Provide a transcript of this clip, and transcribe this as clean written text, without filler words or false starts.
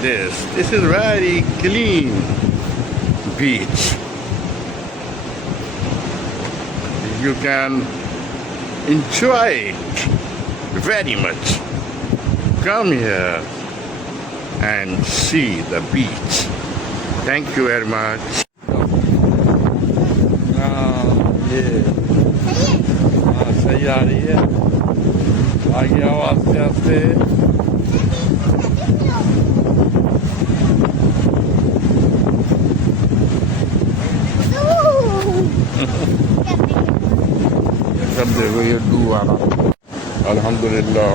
this. This is very clean beach. You can enjoy it very much. Come here and see the beach. Thank you very much. सही आ रही है आगे आवाज से आस्ते सब देखो ये डू वाला अल्हम्दुलिल्लाह